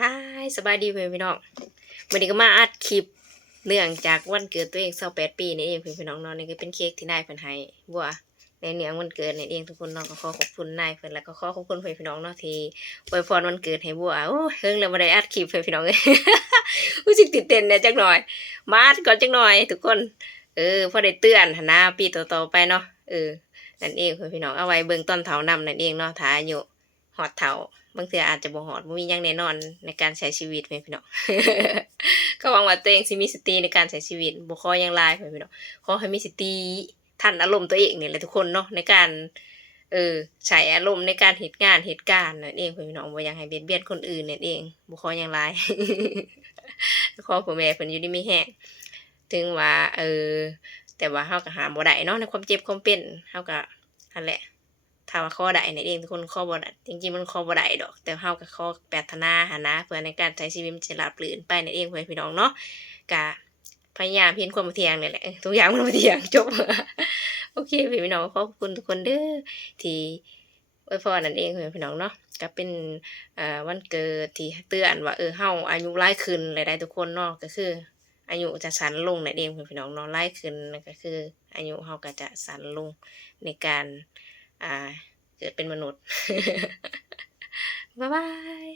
ฮายสบายดีเพื่อนพี่น้องวันนี้ก็มาอัดคลิปเนื่องจากวันเกิดตัวเอง28 ปีนี่เองเพื่อนพี่น้องเนาะนี่ก็เป็นเค้กที่นายเพิ่นให้บัวในเนื่องวันเกิดนี่เองทุกคนเนาะก็ขอขอบคุณนายเพิ่นแล้วก็ขอขอบคุณเพื่อนพี่น้องเนาะที่อวยพรวันเกิดให้บัวโอ้เฮิงแล้วบ่ได้อัดคลิปเพื่อนพี่น้องเอ้ย รู้สึกตื่นเต้นเนี่ยจักหน่อยมาอัดก่อนจักหน่อยทุกคนพอได้เตือนหันหน้าปีต่อๆไปเนาะนั่นเองเพื่อนพี่น้องเอาไว้เบิ่งตอนเฒ่านำนั่นเองเนาะถ้าอายุฮอดเฒ่า บางเทื่ออาจจะบ่ฮอดบ่มีหยังแน่นอนในการใช้ชีวิตแม่นพี่น้อง ก็หวังว่าตัวเองสิมีสติในการใช้ชีวิตบ่ขอหยังหลายแม่นพี่น้องขอให้มีสติทันอารมณ์ตัวเองนี่แหละทุกคนเนาะในการใช้อารมณ์ในการเฮ็ดงานเหตุการณ์นั่นเองพ่นพี่น้องบ่อยากให้เบียดเบียนคนอื่นนั่นเองบ่ขอหยังหลายขอพ่อแม่เพิ่นอยู่ดีมีแรงถึงว่าแต่ว่าเราก็ห้ามบ่ได้เนาะในความเจ็บความเป็นเราก็นั่นแหละ ถ้าว่าข้อใดนั่นเองทุกคนข้อบ่ได้จริงๆมันข้อบ่ได้ดอกแต่เราก็ข้อปรารถนาหั้นนะเพื่อในการใช้ชีวิตมันสิราบรื่นไปนั่นเองพ่อแม่พี่น้องเนาะก็พยายามเพียรความบ่เที่ยงนี่แหละทุกอย่างมันบ่เที่ยงจบโอเคพ่อแม่พี่น้องขอบคุณทุกคนเด้อที่อวยพรนั่นเองพ่อแม่พี่น้องเนาะก็เป็นวันเกิดที่เตือนว่าเราอายุหลายขึ้นหลายๆทุกคนเนาะก็คืออายุจะสั้นลงนั่นเองพ่อแม่พี่น้องเนาะหลายขึ้นนั่นก็คืออายุเราก็จะสั้นลงในการอ่า เกิดเป็นมนุษย์ บ๊ายบาย